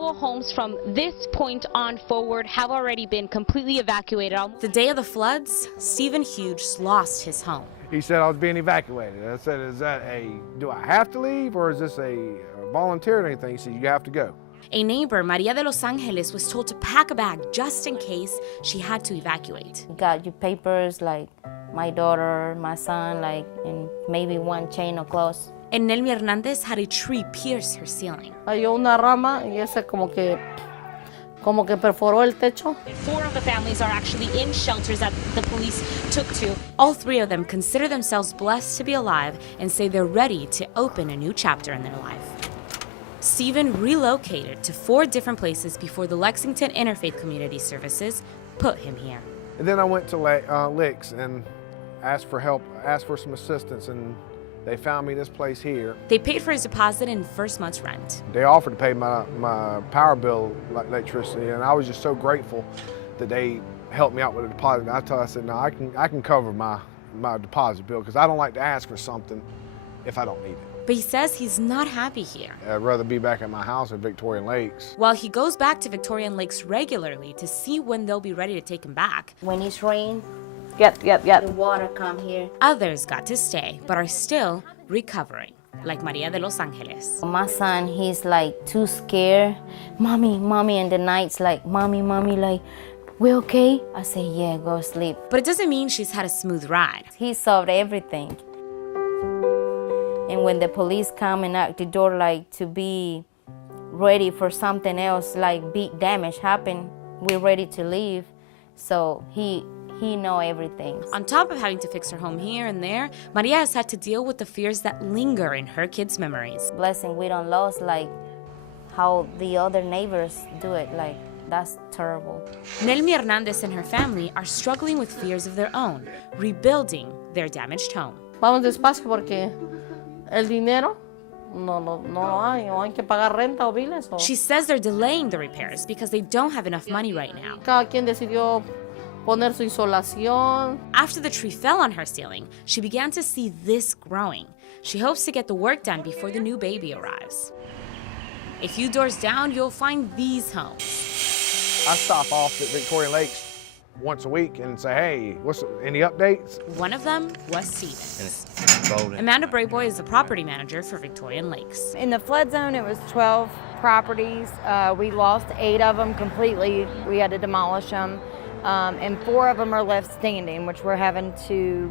mobile homes from this point on forward have already been completely evacuated. The day of the floods, Stephen Hughes lost his home. He said I was being evacuated. I said, do I have to leave, or is this a volunteer or anything? He said, you have to go. A neighbor, Maria de Los Angeles, was told to pack a bag just in case she had to evacuate. Got your papers, like my daughter, my son, like, and maybe one chain of clothes. And Nelmi Hernandez had a tree pierce her ceiling. Cayó una rama y ese como que perforó el techo. 4 of the families are actually in shelters that the police took to. All 3 of them consider themselves blessed to be alive and say they're ready to open a new chapter in their life. Stephen relocated to 4 different places before the Lexington Interfaith Community Services put him here. And then I went to Licks and asked for help, asked for some assistance, and they found me this place here. They paid for his deposit and first month's rent. They offered to pay my power bill, like electricity, and I was just so grateful that they helped me out with the deposit. I said, no, I can cover my deposit bill, because I don't like to ask for something if I don't need it. But he says he's not happy here. I'd rather be back at my house at Victorian Lakes. While he goes back to Victorian Lakes regularly to see when they'll be ready to take him back. When it's rain, Yep. the water come here. Others got to stay, but are still recovering, like Maria de Los Angeles. My son, he's like too scared. Mommy, and the night's like, mommy, like, we okay? I say, yeah, go sleep. But it doesn't mean she's had a smooth ride. He solved everything. And when the police come and knock the door, like, to be ready for something else, like big damage happen, we're ready to leave. So he know everything. On top of having to fix her home here and there, Maria has had to deal with the fears that linger in her kids' memories. Blessing we don't lose, like how the other neighbors do it, like, that's terrible. Nelmi Hernandez and her family are struggling with fears of their own, rebuilding their damaged home. Vamos despacio porque el dinero no lo hay, o hay que pagar renta o biles. She says they're delaying the repairs because they don't have enough money right now. Cada quien decidió poner su insolación. After the tree fell on her ceiling, she began to see this growing. She hopes to get the work done before the new baby arrives. A few doors down, you'll find these homes. I stop off at Victorian Lakes once a week and say, hey, any updates? One of them was Stevens. Amanda Brayboy is the property manager for Victorian Lakes. In the flood zone, it was 12 properties. We lost 8 of them completely. We had to demolish them. And 4 of them are left standing, which we're having to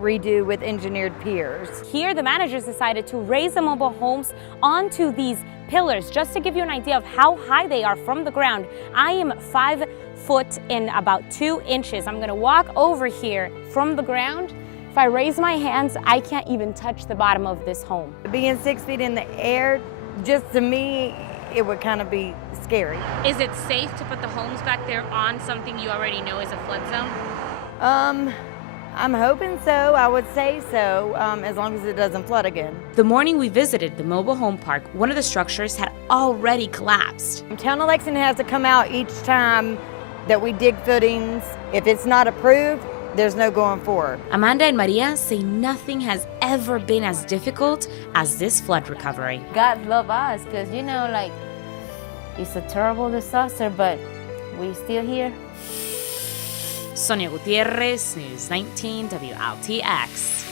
redo with engineered piers. Here, the managers decided to raise the mobile homes onto these pillars. Just to give you an idea of how high they are from the ground, I am 5 foot and about 2 inches. I'm gonna walk over here from the ground. If I raise my hands, I can't even touch the bottom of this home. Being 6 feet in the air, just to me, it would kind of be scary. Is it safe to put the homes back there on something you already know is a flood zone? I'm hoping so. I would say so, as long as it doesn't flood again. The morning we visited the mobile home park, one of the structures had already collapsed. Town of Lexington has to come out each time that we dig footings. If it's not approved, there's no going forward. Amanda and Maria say nothing has ever been as difficult as this flood recovery. God love us, because, you know, like, it's a terrible disaster, but we're still here. Sonia Gutierrez, News 19 WLTX.